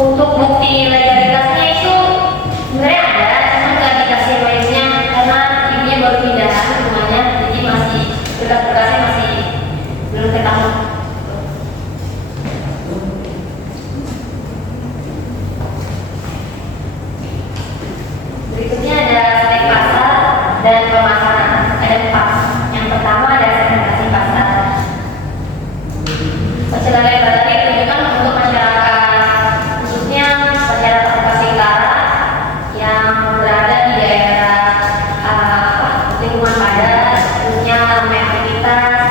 Untuk bukti legalitasnya itu sebenarnya ada, cuma nggak dikasih webnya karena ini baru pindahan rumahnya, jadi masih berkas-berkasnya masih belum ketemu. Berikutnya ada stek pasar dan pemasaran. Ada 4. Yang pertama ada segmentasi pasar. Pencerahan tadi ditujukan untuk masyarakat, khususnya masyarakat Bekasi Utara yang berada di daerah lingkungan padat, punya ramai aktivitas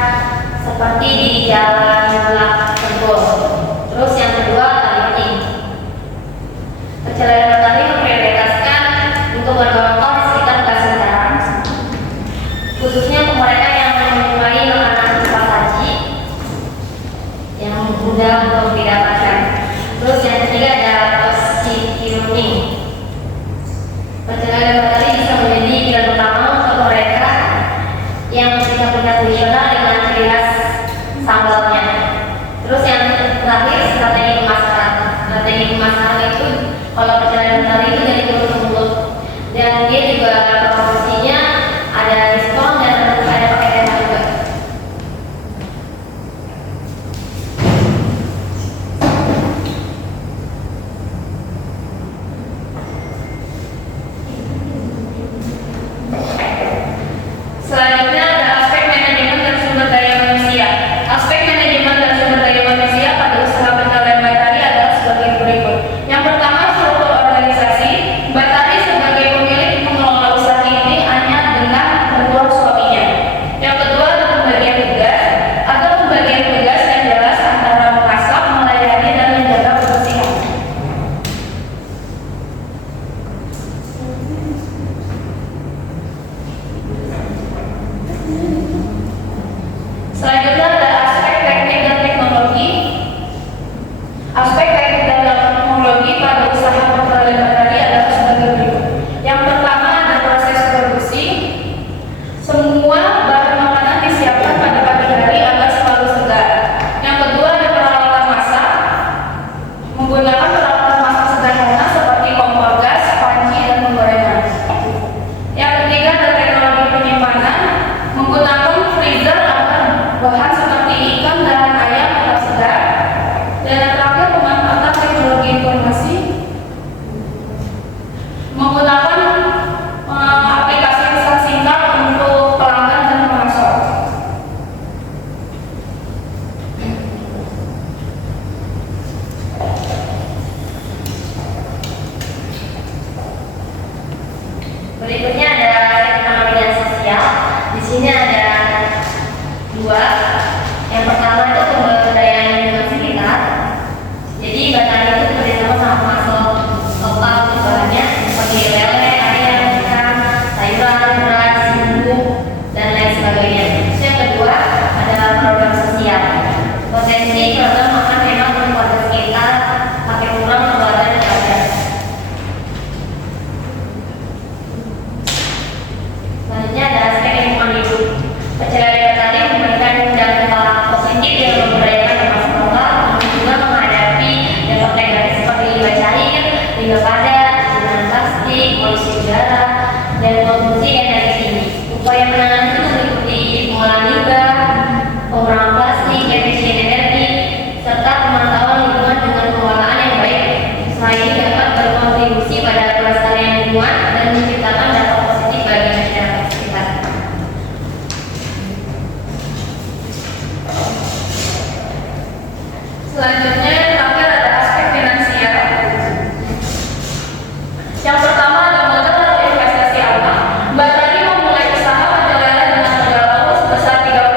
seperti di Jalan Bulak Tegol. Terus yang kedua Kaliting. Pencerahan tadi memprioritaskan untuk warga lokal di sekitar Bekasi Utara, khususnya untuk mereka yang menyukai makanan cepat saji yang mudah untuk didapatkan. Terus yang ketiga ada positioning. Pencerahan materi bisa menjadi pilihan utama untuk mereka yang tidak punya tradisional dengan ciri khas sambalnya. Terus yang terakhir strategi pemasaran. Strategi pemasaran itu kalau pencerahan materi itu dari mulut ke mulut, dan dia juga promosinya ada diskon dan ada pakai tema juga. Selanjutnya ada aspek manajemen dan sumber daya manusia. Aspek manajemen dan sumber daya manusia pada usaha pencarian Batari adalah sebagai berikut. Yang pertama, struktur organisasi. Batari sebagai pemilik pengelola usaha ini hanya dengan ketua suaminya. Yang kedua ada pembagian tugas. Ada pembagian tugas yang jelas antara memasak, melayani, dan menjaga kebersihan. Selanjutnya ada aspek teknik dan teknologi. Aspek teknik dan teknologi pada usaha pencarian Batari adalah sebagai berikut. Yang pertama ada proses produksi. Semua bahan makanan disiapkan pada pagi hari agar selalu segar. Yang kedua ada peralatan masak. Menggunakan peralatan masak sederhana seperti kompor gas, panci, dan penggorengan. Yang ketiga ada teknologi penyimpanan. Menggunakan freezer agar bahan seperti ikan dan ayam tetap segar. Dan yang terakhir pemanfaatan teknologi informasi menggunakan aplikasi pesan singkat untuk pelanggan dan pemasok. Berikutnya ada ekonomi dan sosial. Di sini ada 2. Yang pertama itu pemberdayaan lingkungan sekitar. Jadi Batari itu bekerjasama sama pemasok lokal untuk bahannya seperti lele, ayam, ikan, sayuran, beras, bumbu, dan lain sebagainya. Terus yang kedua ada program sosial. Potensi program makan hemat untuk warga sekitar, pakai kurang keluarga yang ada. Selanjutnya ada aspek lingkungan hidup. Pencarian Batari memberikan dampak positif yang memberdayakan pemasok lokal, namun juga menghadapi dampak negatif seperti limbah cair, limbah padat, penggunaan plastik, polusi udara, dan konsumsi energi tinggi. Upaya penanganan itu meliputi pengolahan limbah, pengurangan plastik, efisien energi, serta pemantauan lingkungan dengan pengelolaan yang baik. Usaha ini dapat berkontribusi pada pelestarian lingkungan dan menciptakan dampak positif bagi masyarakat sekitar. Selanjutnya terakhir ada aspek finansial. Yang pertama ada modal atau investasi awal. Batari memulai usaha pada lele dengan modal awal sebesar 3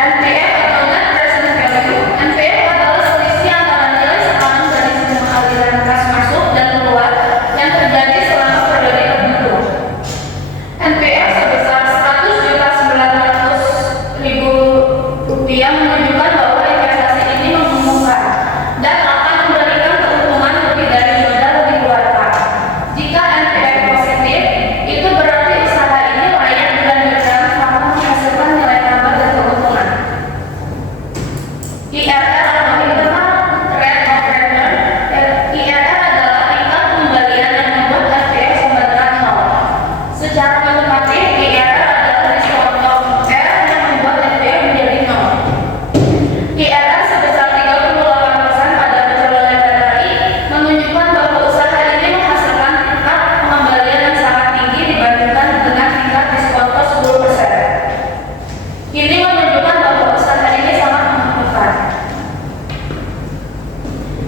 NPF atau Net Present Value. NPF adalah selisih antara nilai sekarang dari semua aliran kas masuk dan keluar yang terjadi selama periode tertentu. NPF sebesar 100.900.000 rupiah menunjukkan bahwa investasi ini menguntungkan dan akan memberikan keuntungan lebih dari modal yang dikeluarkan. Jika NPF positif, itu berarti usaha ini layak dilanjutkan karena menghasilkan nilai tambah dan keuntungan. IRR atau Internal Rate of Return. IRR adalah tingkat pengembalian yang membuat NPF sebenarnya nol. Secara matematik, IRR adalah discount of R yang membuat NPF menjadi nol. IRR sebesar 38% pada penjualan BRI menunjukkan bahwa usaha ini menghasilkan tingkat pengembalian yang sangat tinggi dibandingkan dengan tingkat diskonto 10%. Ini menunjukkan bahwa usaha ini sangat menguntungkan.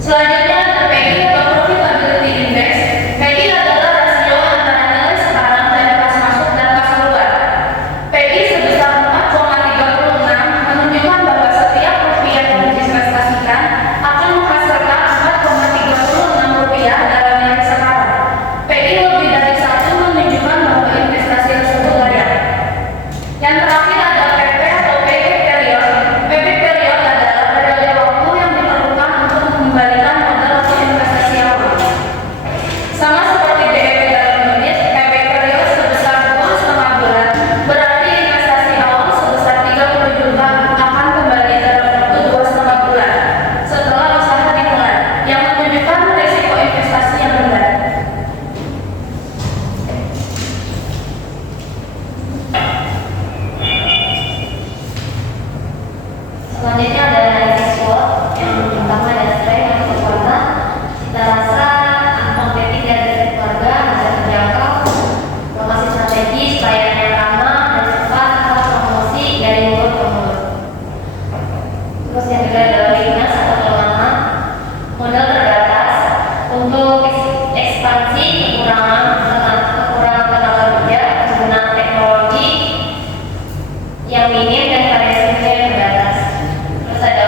Selanjutnya ada PI atau Profitability Index. PI adalah rasio antara nilai sekarang dari kas masuk dan kas keluar. PI sebesar 4,36 menunjukkan bahwa setiap rupiah yang diinvestasikan akan menghasilkan 4,36 rupiah dalam nilai sekarang. PI lebih dari 1 menunjukkan bahwa investasi tersebut layak. Yang terakhir ada PP atau payback period. Payback period adalah periode waktu yang diperlukan untuk mengembalikan modal atau investasi awal. Sama seperti BEP dalam menit, payback period sebesar 2,5 bulan, berarti investasi awal sebesar 30 juta akan kembali dalam waktu 2,5 bulan setelah usaha dimulai, yang menunjukkan risiko investasi yang rendah. Selanjutnya ada analisis SWOT yang pertama ada strength atau kekuatan, cita rasa, kantong kredit dan aset keluarga, harga terjangkau, lokasi strategis, pelayanan yang ramah dan cepat, atau promosi dari mulut ke mulut. Terus yang kedua adalah weakness atau kelemahan, modal terbatas untuk ekspansi, kekurangan tenaga kerja, penggunaan teknologi yang minim dan variasinya yang terbatas. Terus ada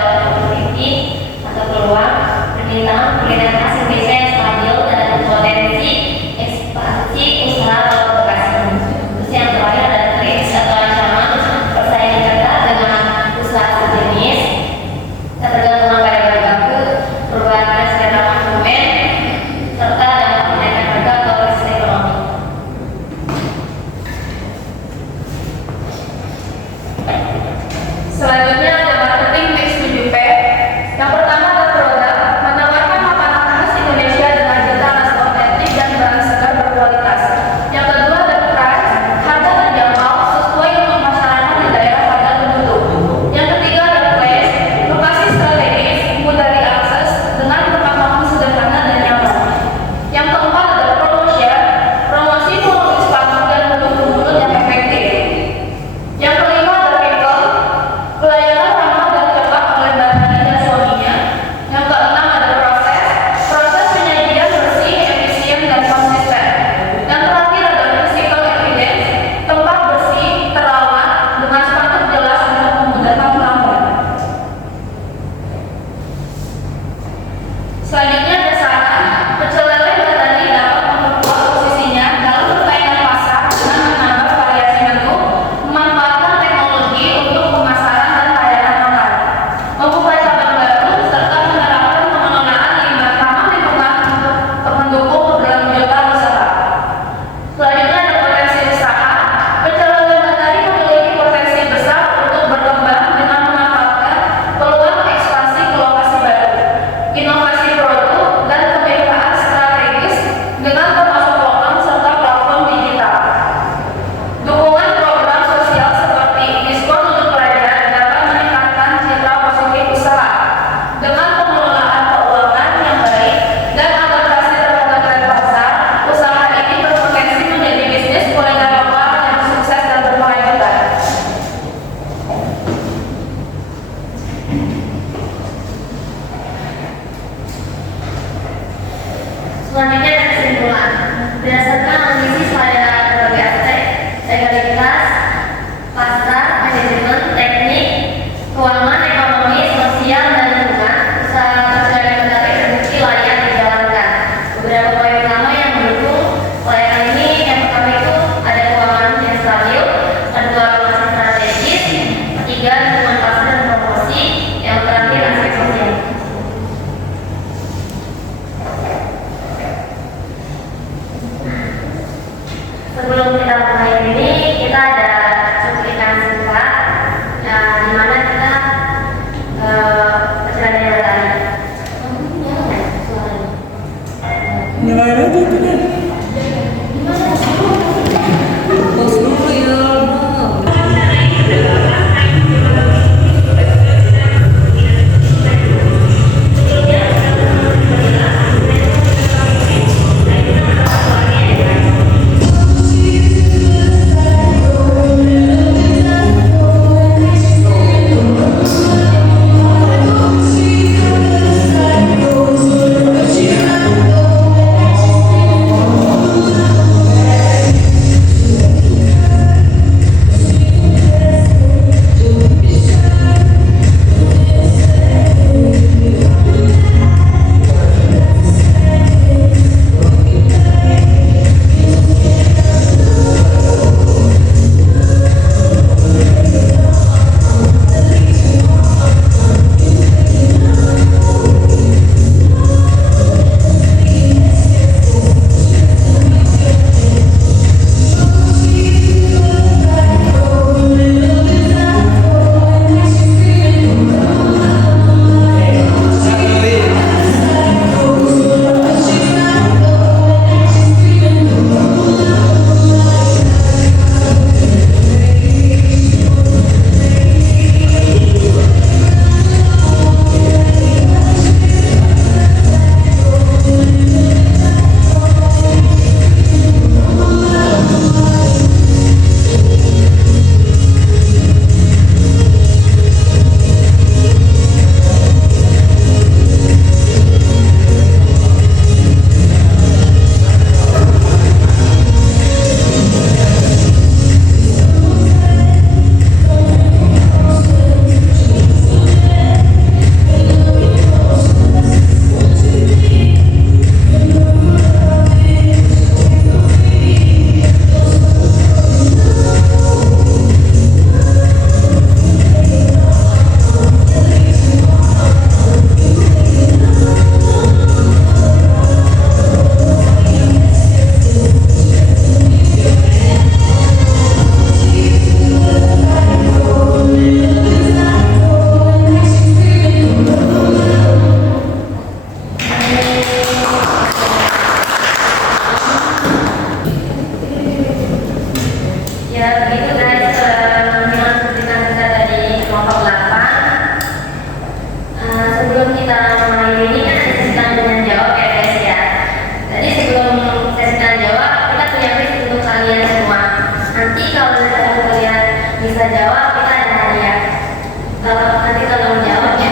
nanti tolong jawab ya.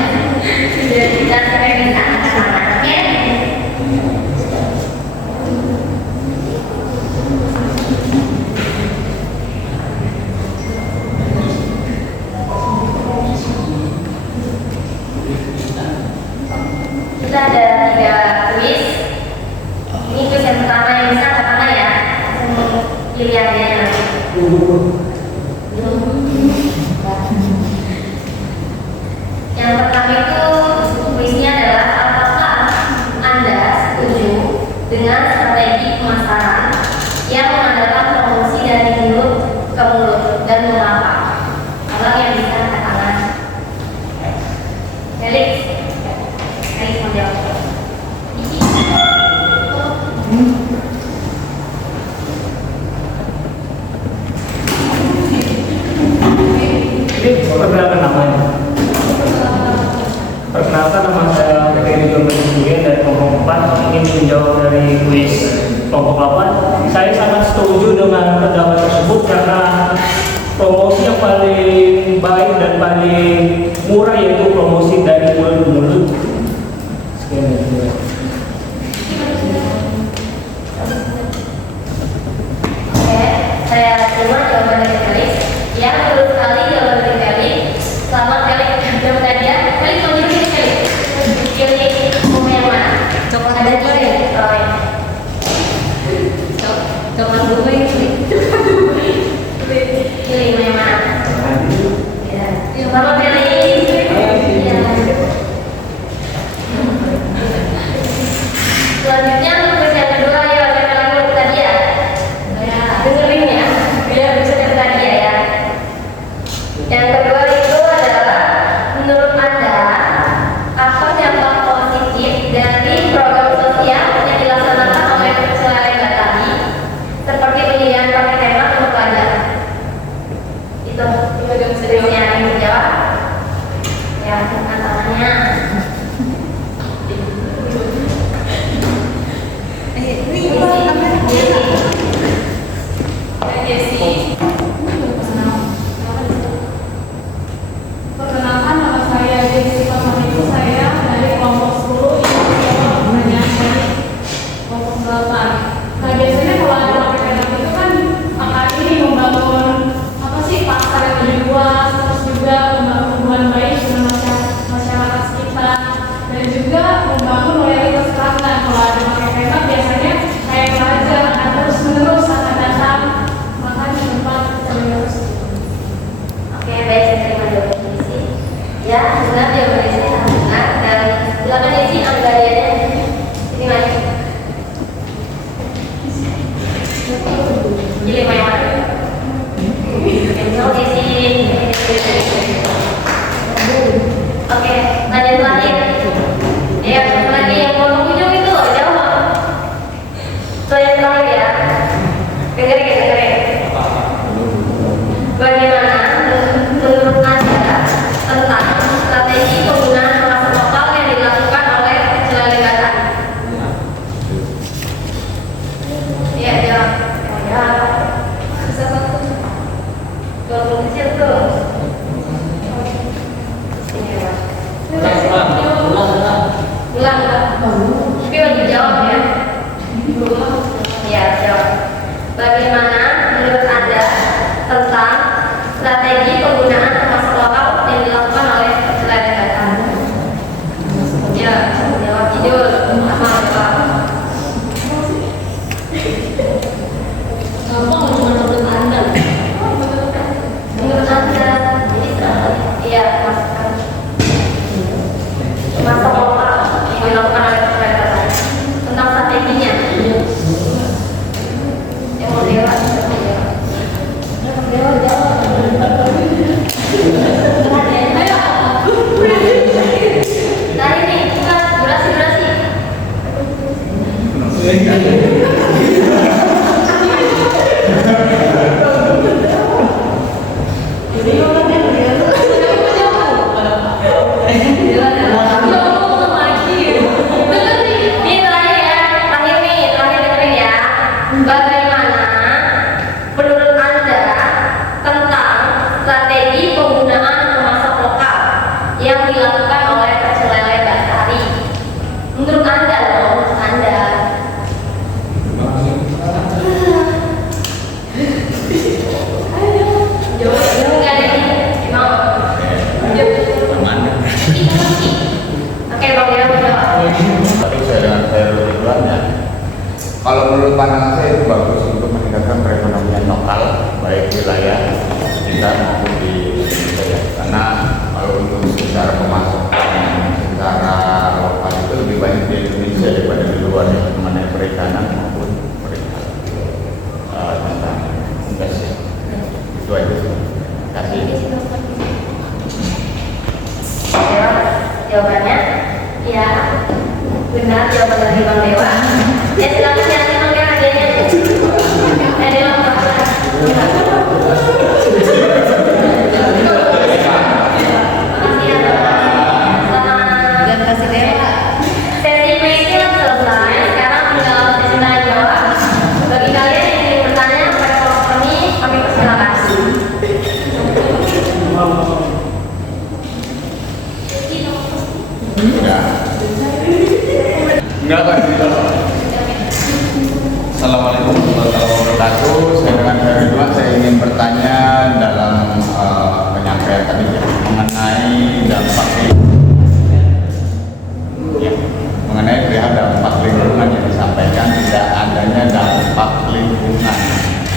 Dan sampai bisa angkat tangan, oke? Kita ada 3 kuis. Ini kuis yang pertama yang bisa angkat tangan ya. Pilihannya yang pertama itu kuisnya adalah apakah Anda setuju dengan strategi pemasaran yang mengandalkan promosi dari mulut ke mulut dan mengapa? Orang yang bisa angkat tangan. Felix mau jawab. Ini perkenalkan namanya. Perkenalkan, nama saya Ferry Julian dari kelompok 4, ingin menjawab dari kuis kelompok 8. Saya sangat setuju dengan pendapat tersebut karena promosi yang paling baik dan paling murah yaitu promosi dari mulut ke mulut. Sekian ya. Oke, saya terima jawaban dari Felix. Ya, betul sekali jawaban dari Felix. Selamat Felix jawaban dia. Felix mau pilih Felix. Pilih mau yang mana? Ada 3 ya. Coklat dulu yang pilih mau yang mana? Ya. Selamat Felix. Ya. Selanjutnya kuis yang kedua ya, saya lagi tadi ya. Dengerin ya, biar bisa dari tadi ya. Yang kedua itu adalah menurut Anda apa dampak positif dari program sosial yang dilaksanakan oleh Selera tadi seperti penyediaan paket hemat untuk pelajar? Itu kuisnya yang dijawab. Ya, angkat tangannya. Perkenalkan, nama saya Jessica Maniku. Saya dari kelompok 10 yang menjawab pertanyaan dari kelompok 8. Nah, biasanya kalau ada paket enak itu kan akan ini membangun apa sih, pasar yang lebih luas, terus juga membangun hubungan baik dengan masyarakat sekitar, dan juga membangun loyalitas pelanggan. Kalau ada paket enak biasanya kayak pelajar akan terus menerus akan datang makan di tempat terus. Oke, baik, saya terima jawaban Desi. Ya, benar jawaban Desi sangat benar. Dan silakan Desi anggaliannya. Ini lagi. Jadi mau yang mana? Cancel Desi. Oke, tanya terakhir. Ya, lagi yang mau ujung itu jawab. Tanya terakhir ya. Dengerin. Bagaimana menurut Anda tentang strategi penggunaan bahasa lokal yang dilakukan oleh Selera? Ya, jawab. Ya, bisa satu. Kalau kecil tuh. Ini ya. Oke, Bang Leo menjawab. Tapi saya dengan Khairul Ridwan ya, kalau menurut pandangan saya itu bagus untuk meningkatkan perekonomian lokal baik wilayah kita maupun di Indonesia ya. Karena kalau untuk secara pemasukan secara lokal itu lebih banyak di Indonesia daripada di luar ya, mengenai perikanan maupun perikanan tentang investasi. Itu aja sih. Terima kasih. Jawabannya, ya benar jawaban dari Bang Dewa. Ya silakan nanti makan hadiahnya. Ada yang mau Dan kasih Dewa. sesi kuisnya selesai. Sekarang tinggal sesi tanya jawab. Bagi kalian yang ingin bertanya pada kelompok kami persilakan. Enggak Pak. Assalamualaikum warahmatullahi wabarakatuh. Saya dengan Khairul Ridwan, saya ingin bertanya dalam penyampaian tadi ya, mengenai dampak ya, mengenai perihal dampak lingkungan yang disampaikan tidak adanya dampak lingkungan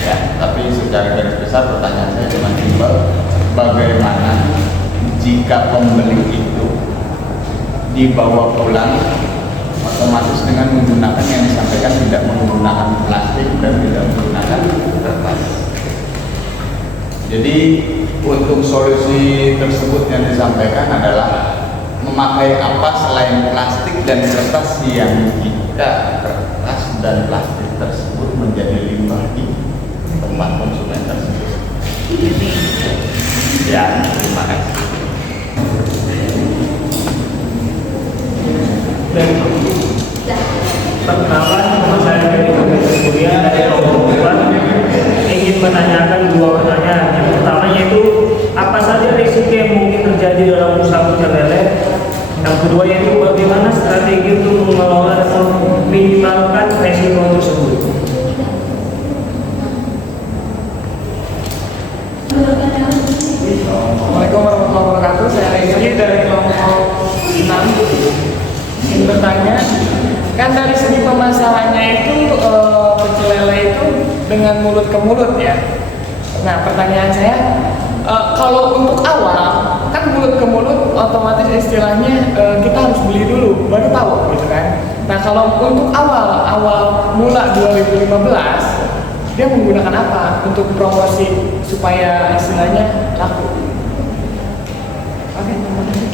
ya. Tapi secara garis besar pertanyaan saya cuma simpel, bagaimana jika pembeli itu dibawa pulang otomatis dengan menggunakan yang disampaikan tidak menggunakan plastik dan tidak menggunakan kertas. Jadi untuk solusi tersebut yang disampaikan adalah memakai apa selain plastik dan kertas yang jika kertas dan plastik tersebut menjadi limbah di tempat konsumen tersebut. Ya, terima kasih. Dan perkenalan, nama saya dari Kuliah dari kelompok 4 ingin menanyakan dua pertanyaan. Yang pertama yaitu apa saja risiko yang mungkin terjadi dalam usaha pecel lele. Yang kedua yaitu bagaimana strategi untuk mengelola dan meminimalkan risiko tersebut. Assalamualaikum warahmatullahi wabarakatuh. Saya Rizky dari kelompok 6. Ingin bertanya, kan dari segi pemasarannya itu pecel lele itu dengan mulut ke mulut ya. Nah pertanyaan saya, kalau untuk awal kan mulut ke mulut otomatis istilahnya kita harus beli dulu baru tahu gitu kan. Nah kalau untuk awal mula 2015 dia menggunakan apa untuk promosi supaya istilahnya laku? Oke, terima kasih.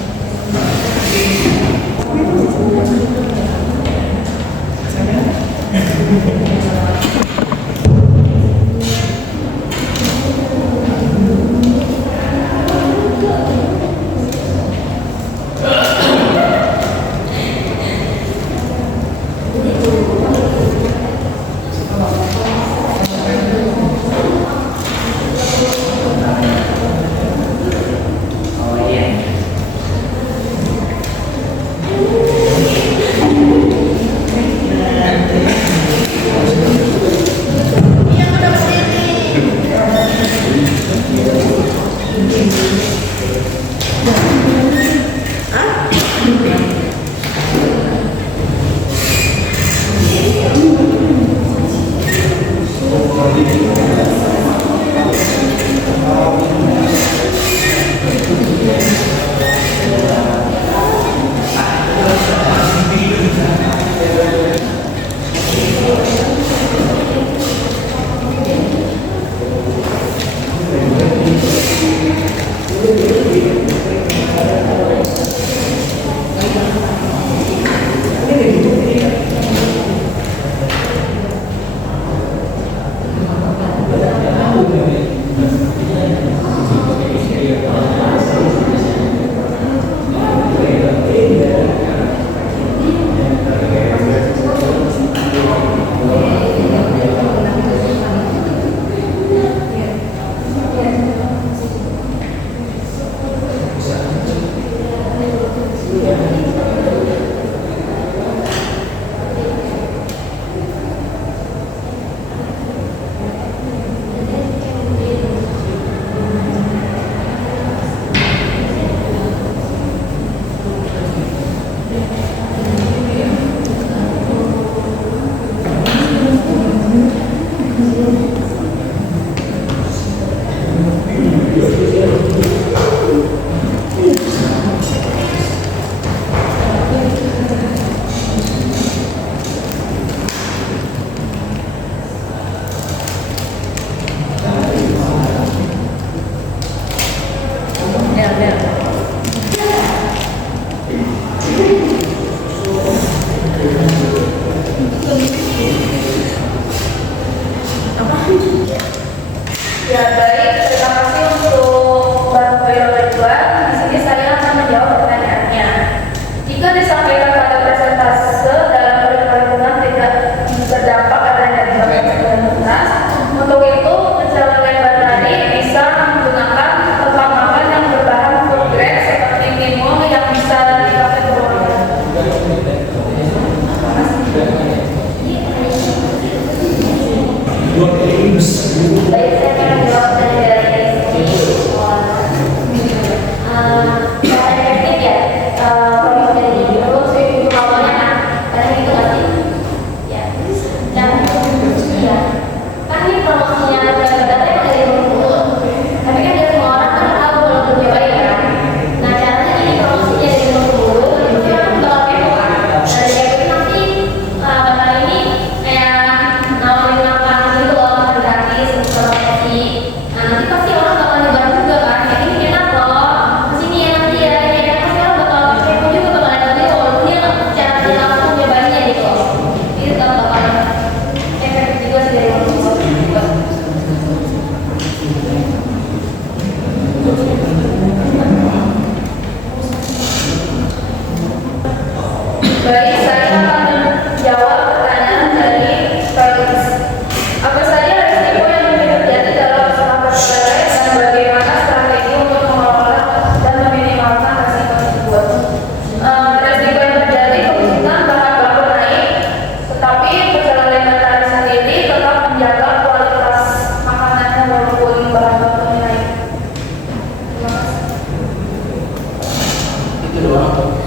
Baik, saya akan menjawab pertanyaan dari Felix. Apa saja risiko yang mungkin terjadi dalam usaha perceraian dan bagaimana strategi untuk mengelola dan meminimalkan risiko tersebut? Risiko yang terjadi kemungkinan bahan baku naik, tetapi pecelele elementari sendiri tetap menjaga kualitas makanannya walaupun bahan bakunya naik. Terima kasih. Itu doang.